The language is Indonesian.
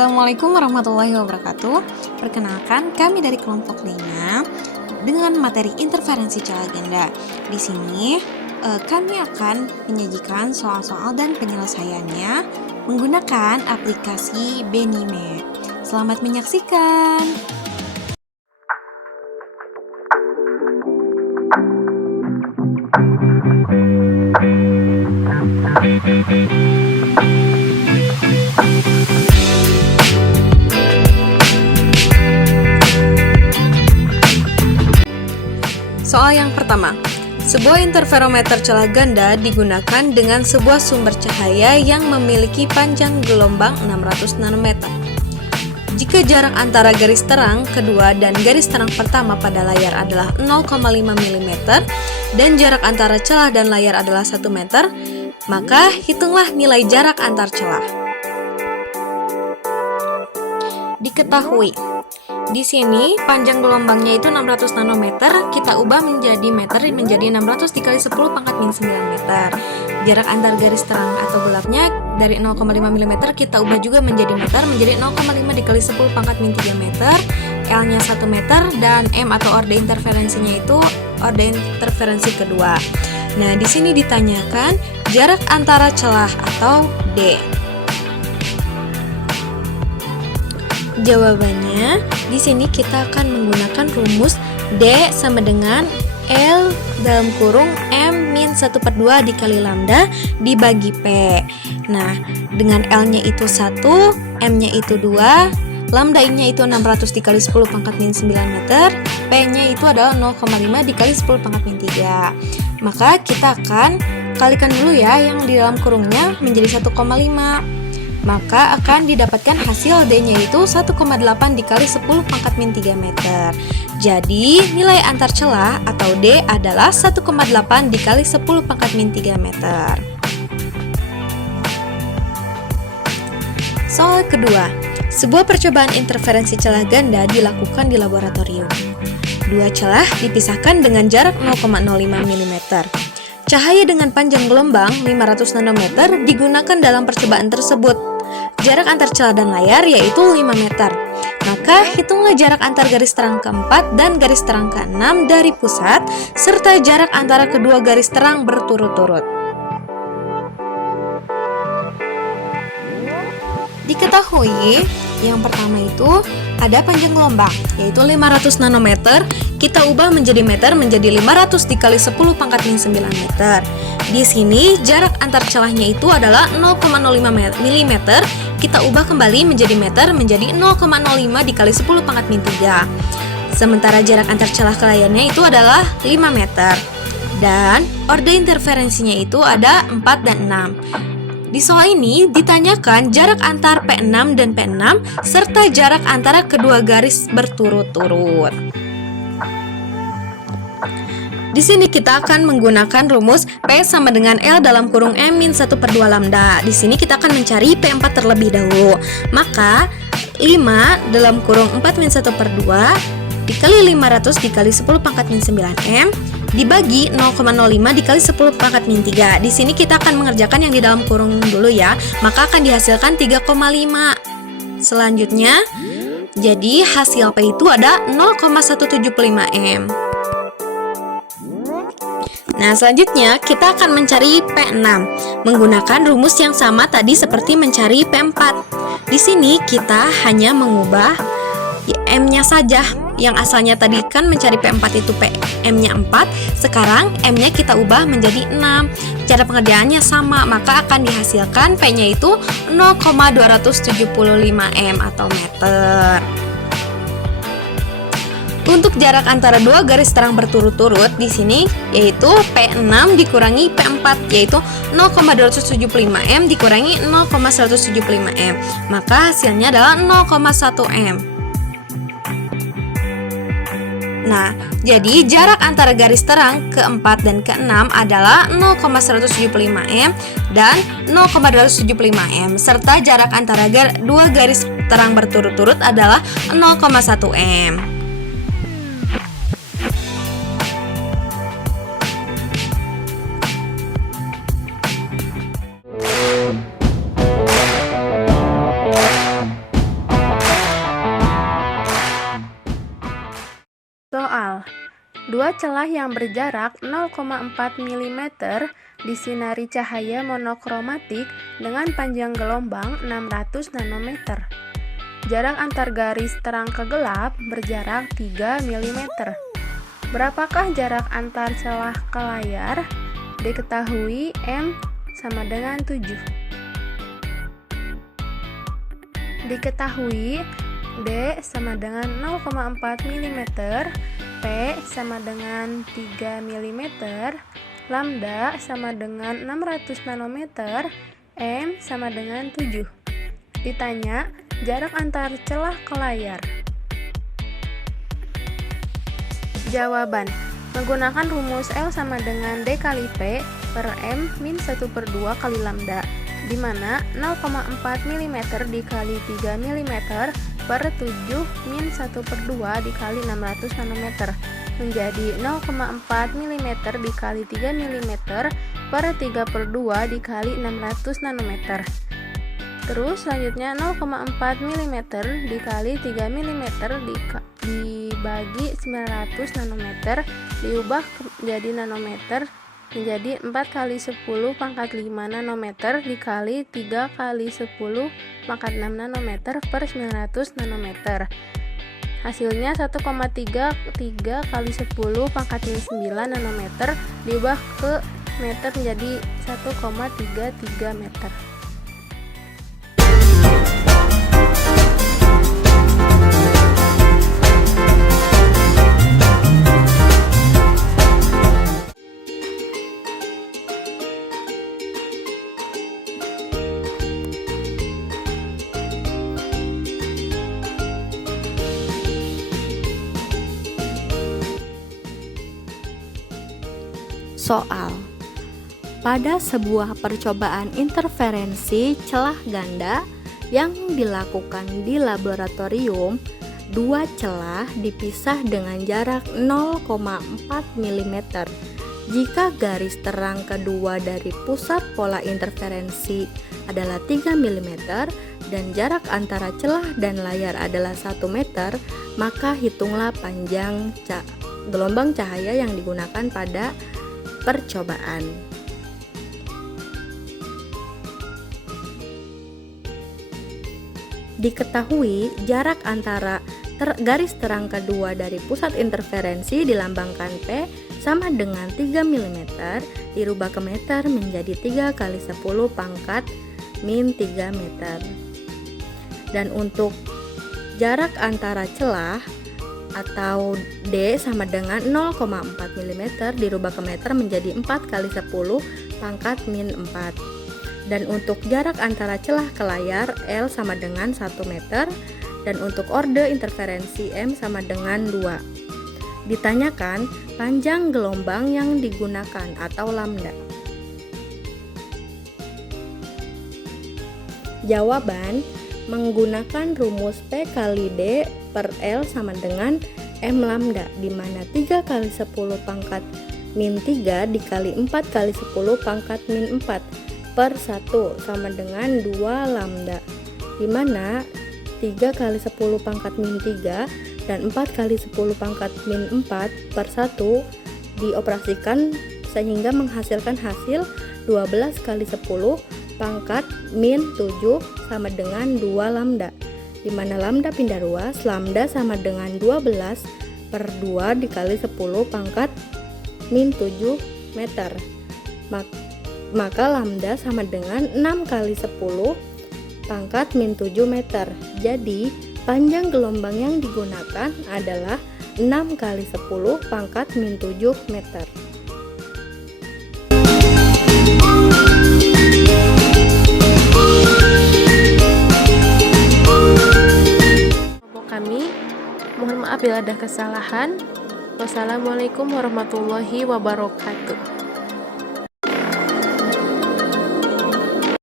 Assalamualaikum warahmatullahi wabarakatuh. Perkenalkan, kami dari kelompok 5 dengan materi interferensi celah ganda. Di sini kami akan menyajikan soal-soal dan penyelesaiannya menggunakan aplikasi Benime. Selamat menyaksikan. Soal yang pertama, sebuah interferometer celah ganda digunakan dengan sebuah sumber cahaya yang memiliki panjang gelombang 600 nanometer. Jika jarak antara garis terang kedua dan garis terang pertama pada layar adalah 0,5 mm dan jarak antara celah dan layar adalah 1 meter, maka hitunglah nilai jarak antar celah. Diketahui, di sini panjang gelombangnya itu 600 nanometer, kita ubah menjadi meter menjadi 600 dikali 10 pangkat min 9 meter. Jarak antar garis terang atau gelapnya dari 0,5 mm kita ubah juga menjadi meter menjadi 0,5 dikali 10 pangkat min 3 meter. L-nya 1 meter dan M atau orde interferensinya itu orde interferensi kedua. Nah, di sini ditanyakan jarak antara celah atau D. Jawabannya, di sini kita akan menggunakan rumus D sama dengan L dalam kurung M-1/2 dikali lambda dibagi P. Nah, dengan L-nya itu 1, M-nya itu 2, lambda-nya itu 600 dikali 10 pangkat min 9 meter, P-nya itu adalah 0,5 dikali 10 pangkat min 3. Maka kita akan kalikan dulu ya yang di dalam kurungnya menjadi 1,5. Maka akan didapatkan hasil D-nya itu 1,8 dikali 10 pangkat min 3 meter. Jadi, nilai antar celah atau D adalah 1,8 dikali 10 pangkat min 3 meter. Soal kedua, sebuah percobaan interferensi celah ganda dilakukan di laboratorium. Dua celah dipisahkan dengan jarak 0,05 mm. Cahaya dengan panjang gelombang 500 nanometer digunakan dalam percobaan tersebut. Jarak antar celah dan layar yaitu 5 meter. Maka hitunglah jarak antar garis terang keempat dan garis terang keenam dari pusat serta jarak antara kedua garis terang berturut-turut. Diketahui yang pertama itu ada panjang gelombang yaitu 500 nanometer, kita ubah menjadi meter menjadi 500 dikali 10 pangkat min 9 meter. Di sini jarak antar celahnya itu adalah 0,05 mm, kita ubah kembali menjadi meter menjadi 0,05 dikali 10 pangkat min 3. Sementara jarak antar celah ke layarnya itu adalah 5 meter. Dan orde interferensinya itu ada 4 dan 6. Di soal ini ditanyakan jarak antar P6 dan P6 serta jarak antara kedua garis berturut-turut. Di sini kita akan menggunakan rumus P sama dengan L dalam kurung M-1/2 lambda. Di sini kita akan mencari P4 terlebih dahulu. Maka 5 dalam kurung 4-1/2 dikali 500 dikali 10 pangkat min 9M dibagi 0,05 dikali 10 pangkat min 3. Di sini kita akan mengerjakan yang di dalam kurung dulu ya. Maka akan dihasilkan 3,5. Selanjutnya, jadi hasil P itu ada 0,175 M. Nah, selanjutnya kita akan mencari P6 menggunakan rumus yang sama tadi seperti mencari P4. Di sini kita hanya mengubah M-nya saja. Yang asalnya tadi kan mencari P4 itu M-nya 4, sekarang M-nya kita ubah menjadi 6. Cara pengerjaannya sama, maka akan dihasilkan P-nya itu 0,275 M atau meter. Untuk jarak antara dua garis terang berturut-turut di sini yaitu P6 dikurangi P4 yaitu 0,275 M dikurangi 0,175 M. Maka hasilnya adalah 0,1 M. Nah, jadi jarak antara garis terang keempat dan keenam adalah 0,175 M dan 0,275 M serta jarak antara dua garis terang berturut-turut adalah 0,1 M. Dua celah yang berjarak 0,4 mm disinari cahaya monokromatik dengan panjang gelombang 600 nanometer. Jarak antar garis terang ke gelap berjarak 3 mm. Berapakah jarak antar celah ke layar? Diketahui M sama dengan 7. Diketahui D sama dengan 0,4 mm, P sama dengan 3 mm, lambda sama dengan 600 nanometer, M sama dengan 7. Ditanya jarak antar celah ke layar. Jawaban: menggunakan rumus L sama dengan D kali P per M min 1/2 kali lambda, di mana 0,4 mm dikali 3 mm per 7 min 1/2 dikali 600 nanometer menjadi 0,4 mm dikali 3 mm per 3/2 dikali 600 nanometer. Terus selanjutnya 0,4 mm dikali 3 mm dibagi 900 nanometer diubah menjadi nanometer menjadi 4 kali 10 pangkat 5 nanometer dikali 3 kali 10 pangkat 6 nanometer per 900 nanometer. Hasilnya 1,33 kali 10 pangkat 9 nanometer diubah ke meter menjadi 1,33 meter. Soal: pada sebuah percobaan interferensi celah ganda yang dilakukan di laboratorium, dua celah dipisah dengan jarak 0,4 mm. Jika garis terang kedua dari pusat pola interferensi adalah 3 mm dan jarak antara celah dan layar adalah 1 meter, maka hitunglah panjang gelombang cahaya yang digunakan pada percobaan. Diketahui jarak antara garis terang kedua dari pusat interferensi dilambangkan P sama dengan 3 mm dirubah ke meter menjadi 3 kali 10 pangkat min 3 meter. Dan untuk jarak antara celah atau D sama dengan 0,4 mm dirubah ke meter menjadi 4 kali 10 pangkat min 4. Dan untuk jarak antara celah ke layar L sama dengan 1 meter dan untuk orde interferensi M sama dengan 2. Ditanyakan panjang gelombang yang digunakan atau lambda. Jawaban: menggunakan rumus P kali D per L sama dengan M lambda, di mana 3 kali 10 pangkat min 3 dikali 4 kali 10 pangkat min 4 per 1 sama dengan 2 lambda, di mana 3 kali 10 pangkat min 3 dan 4 kali 10 pangkat min 4 per 1 dioperasikan sehingga menghasilkan hasil 12 kali 10 pangkat min 7 sama dengan 2 lambda, di mana lambda pindah ruas, lambda sama dengan 12 per 2 dikali 10 pangkat min 7 meter. Maka lambda sama dengan 6 kali 10 pangkat min 7 meter. Jadi panjang gelombang yang digunakan adalah 6 kali 10 pangkat min 7 meter. Kami mohon maaf bila ada kesalahan. Wassalamualaikum warahmatullahi wabarakatuh.